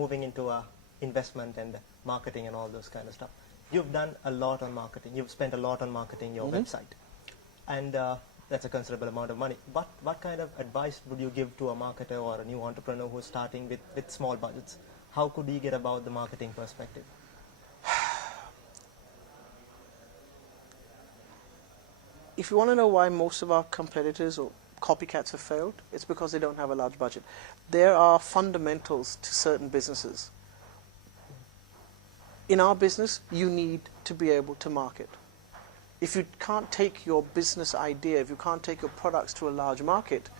moving into investment and marketing and all those kind of stuff. You've done a lot on marketing. You've spent a lot on marketing your website. And that's a considerable amount of money. But what kind of advice would you give to a marketer or a new entrepreneur who's starting with small budgets? How could he get about the marketing perspective? If you want to know why most of our competitors or copycats have failed, it's because they don't have a large budget. There are fundamentals to certain businesses. In our business, you need to be able to market. If you can't take your business idea, if you can't take your products to a large market,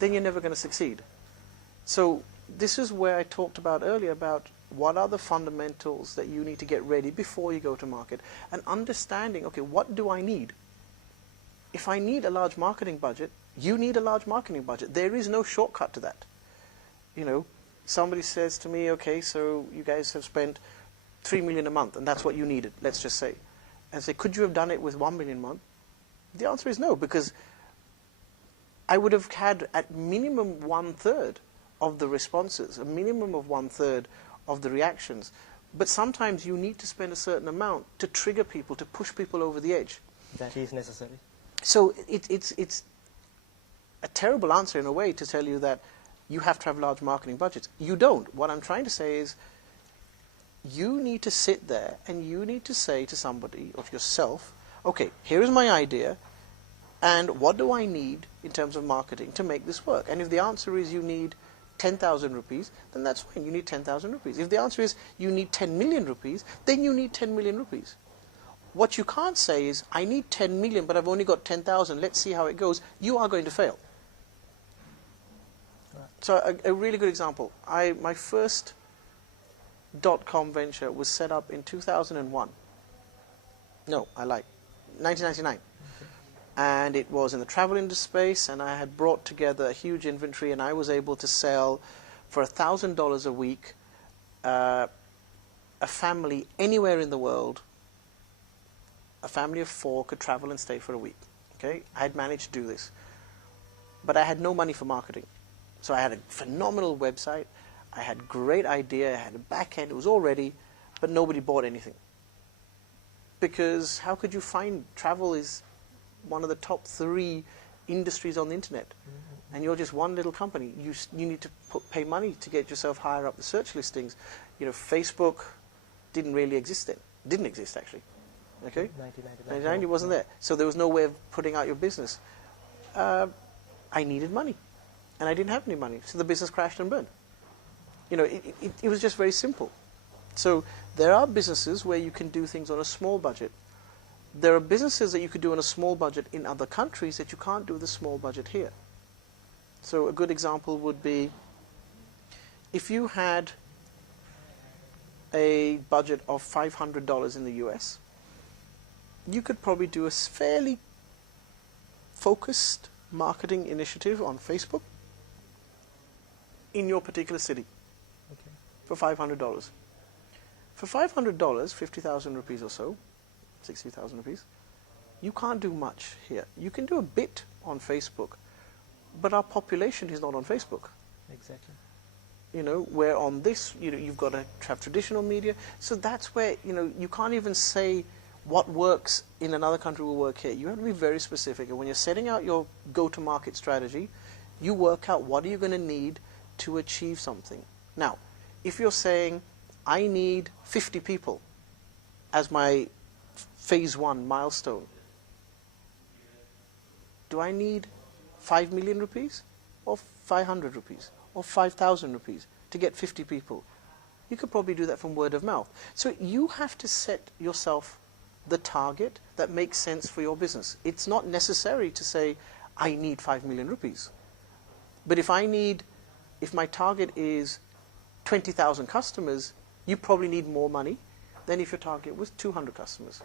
then you're never going to succeed. So this is where I talked about earlier about what are the fundamentals that you need to get ready before you go to market, and understanding, okay, what do I need? If I need a large marketing budget, you need a large marketing budget. There is no shortcut to that. You know, somebody says to me, okay, so you guys have spent $3 million a month, and that's what you needed, let's just say. And say, could you have done it with $1 million a month? The answer is no, because I would have had at minimum 1/3 of the responses, a minimum of 1/3 of the reactions. But sometimes you need to spend a certain amount to trigger people, to push people over the edge. That is necessary. So it's a terrible answer in a way to tell you that you have to have large marketing budgets. You don't. What I'm trying to say is you need to sit there and you need to say to somebody or yourself, okay, here is my idea, and what do I need in terms of marketing to make this work? And if the answer is you need 10,000 rupees, then that's fine, you need 10,000 rupees. If the answer is you need 10 million rupees, then you need 10 million rupees. What you can't say is, I need 10 million, but I've only got 10,000, let's see how it goes. You are going to fail. Right. So a really good example, my first .com venture was set up in 2001. No, I lied, 1999. Okay. And it was in the travel industry space, and I had brought together a huge inventory, and I was able to sell for $1,000 a week a family anywhere in the world. A family of 4 could travel and stay for a week. Okay, I had managed to do this, but I had no money for marketing. So I had a phenomenal website, I had great idea, I had a back end, it was all ready, but nobody bought anything. Because how could you find, travel is one of the top 3 industries on the internet, and you're just one little company. You need to pay money to get yourself higher up the search listings. You know, Facebook didn't really exist then. Didn't exist actually. Okay, 1990 wasn't there, so there was no way of putting out your business. I needed money, and I didn't have any money, so the business crashed and burned. You know, it was just very simple. So there are businesses where you can do things on a small budget. There are businesses that you could do on a small budget in other countries that you can't do with a small budget here. So a good example would be if you had a budget of $500 in the US, you could probably do a fairly focused marketing initiative on Facebook in your particular city. Okay. For $500. For $500, 50,000 rupees or so, 60,000 rupees, you can't do much here. You can do a bit on Facebook, but our population is not on Facebook. Exactly. You know, where on this, you know, you've got to have traditional media. So that's where, you know, you can't even say what works in another country will work here. You have to be very specific. And when you're setting out your go-to-market strategy, you work out what are you going to need to achieve something. Now, if you're saying, I need 50 people as my phase 1 milestone, do I need 5 million rupees or 500 rupees or 5,000 rupees to get 50 people? You could probably do that from word of mouth. So you have to set yourself the target that makes sense for your business. It's not necessary to say, I need 5 million rupees. But if my target is 20,000 customers, you probably need more money than if your target was 200 customers.